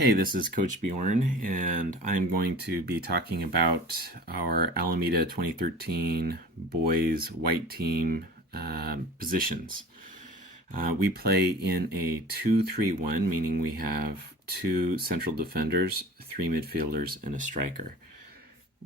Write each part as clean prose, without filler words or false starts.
Hey, this is Coach Bjorn, and I'm going to be talking about our Alameda 2013 boys white team positions. We play in a 2-3-1, meaning we have two central defenders, three midfielders, and a striker.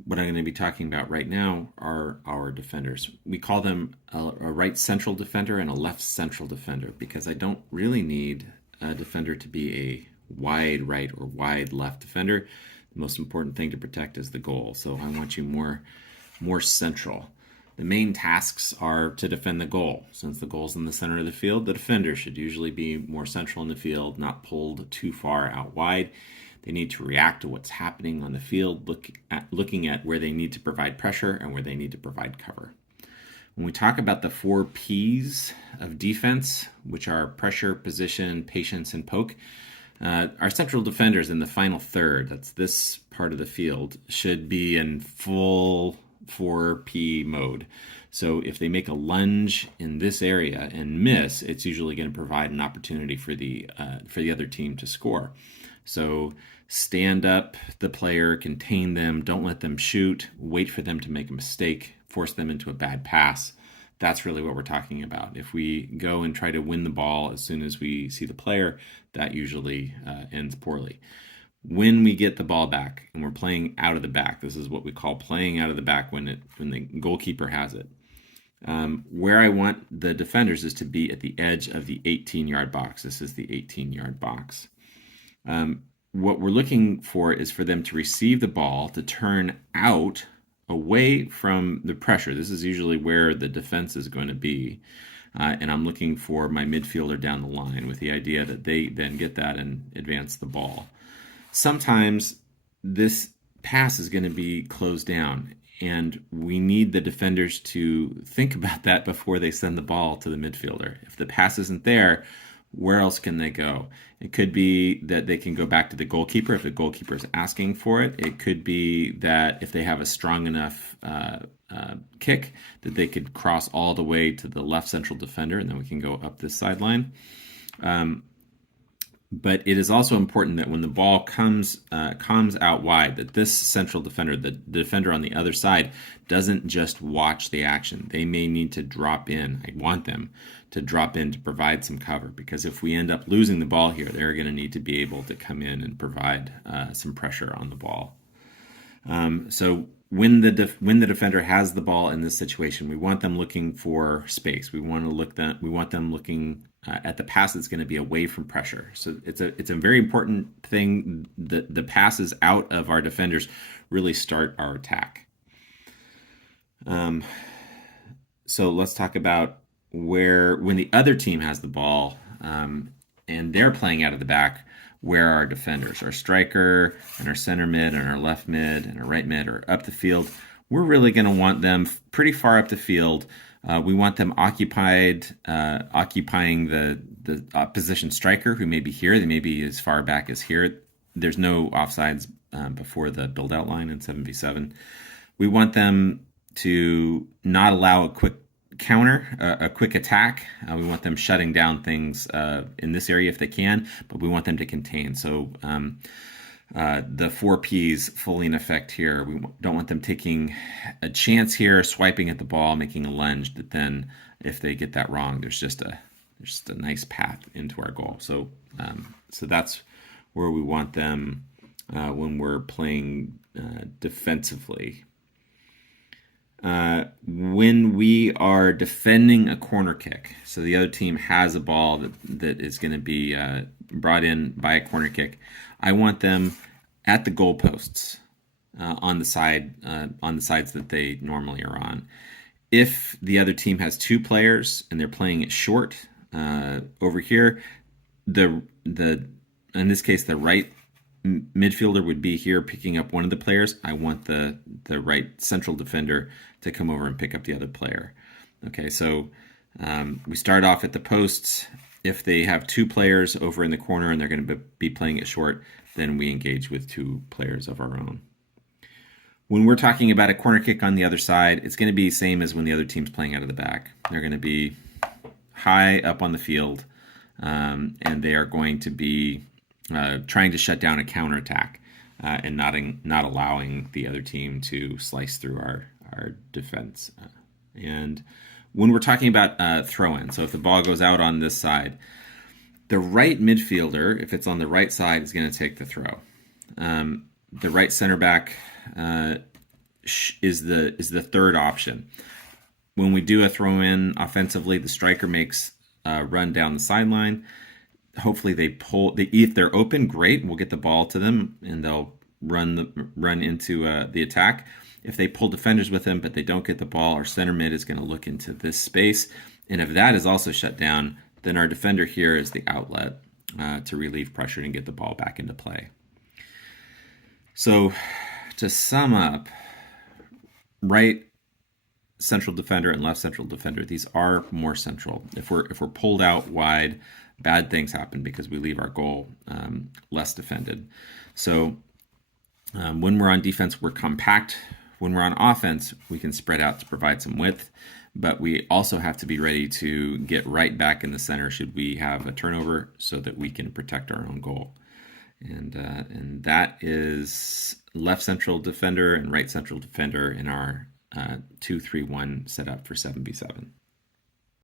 What I'm going to be talking about right now are our defenders. We call them a right central defender and a left central defender because I don't really need a defender to be a wide right or wide left defender. The most important thing to protect is the goal. So I want you more central. The main tasks are to defend the goal. Since the goal's in the center of the field, the defender should usually be more central in the field, not pulled too far out wide. They need to react to what's happening on the field, looking at where they need to provide pressure and where they need to provide cover. When we talk about the 4 P's of defense, which are pressure, position, patience, and poke, our central defenders in the final third, that's this part of the field, should be in full 4P mode. So if they make a lunge in this area and miss, it's usually going to provide an opportunity for the other team to score. So stand up the player, contain them, don't let them shoot, wait for them to make a mistake, force them into a bad pass. That's really what we're talking about. If we go and try to win the ball as soon as we see the player, that usually ends poorly. When we get the ball back and we're playing out of the back, this is what we call playing out of the back when the goalkeeper has it. Where I want the defenders is to be at the edge of the 18-yard box. This is the 18-yard box. What we're looking for is for them to receive the ball, to turn out away from the pressure. This is usually where the defense is going to be. And I'm looking for my midfielder down the line with the idea that they then get that and advance the ball. Sometimes this pass is going to be closed down, and we need the defenders to think about that before they send the ball to the midfielder. If the pass isn't there, where else can they go? It could be that they can go back to the goalkeeper if the goalkeeper is asking for it. It could be that if they have a strong enough kick that they could cross all the way to the left central defender, and then we can go up this sideline. But it is also important that when the ball comes out wide, that this central defender, the defender on the other side, doesn't just watch the action. They may need to drop in. I want them to drop in to provide some cover, because if we end up losing the ball here, they're going to need to be able to come in and provide some pressure on the ball. So when the defender has the ball in this situation, we want them looking for space. We want them looking at the pass that's going to be away from pressure. So it's a very important thing that the passes out of our defenders really start our attack. So let's talk about when the other team has the ball and they're playing out of the back, where our defenders, our striker and our center mid and our left mid and our right mid are up the field. We're really going to want them pretty far up the field. We want them occupying the opposition striker, who may be here. They may be as far back as here. There's no offsides before the build-out line in 7v7. We want them to not allow a quick counter, a quick attack. We want them shutting down things in this area if they can, but we want them to contain. So the 4 Ps fully in effect here. We don't want them taking a chance here, swiping at the ball, making a lunge that then, if they get that wrong, there's just a nice path into our goal. So that's where we want them when we're playing defensively. When we are defending a corner kick, so the other team has a ball that is going to be brought in by a corner kick, I want them at the goalposts on the sides that they normally are on. If the other team has 2 players and they're playing it short over here, in this case the right midfielder would be here picking up one of the players. I want the right central defender to come over and pick up the other player. Okay, so we start off at the posts. If they have 2 players over in the corner and they're going to be playing it short, then we engage with 2 players of our own. When we're talking about a corner kick on the other side, it's going to be the same as when the other team's playing out of the back. They're going to be high up on the field, and they are going to be trying to shut down a counterattack and not allowing the other team to slice through our defense. And when we're talking about throw-in, so if the ball goes out on this side, the right midfielder, if it's on the right side, is going to take the throw. The right center back is the third option. When we do a throw-in offensively, the striker makes a run down the sideline. Hopefully they pull. If they're open, great. We'll get the ball to them, and they'll run into the attack. If they pull defenders with them, but they don't get the ball, our center mid is going to look into this space. And if that is also shut down, then our defender here is the outlet to relieve pressure and get the ball back into play. So to sum up, right central defender and left central defender, these are more central. If we're pulled out wide, bad things happen because we leave our goal less defended. So when we're on defense, we're compact. When we're on offense, we can spread out to provide some width, but we also have to be ready to get right back in the center should we have a turnover so that we can protect our own goal. And that is left central defender and right central defender in our 2-3-1 setup for 7v7.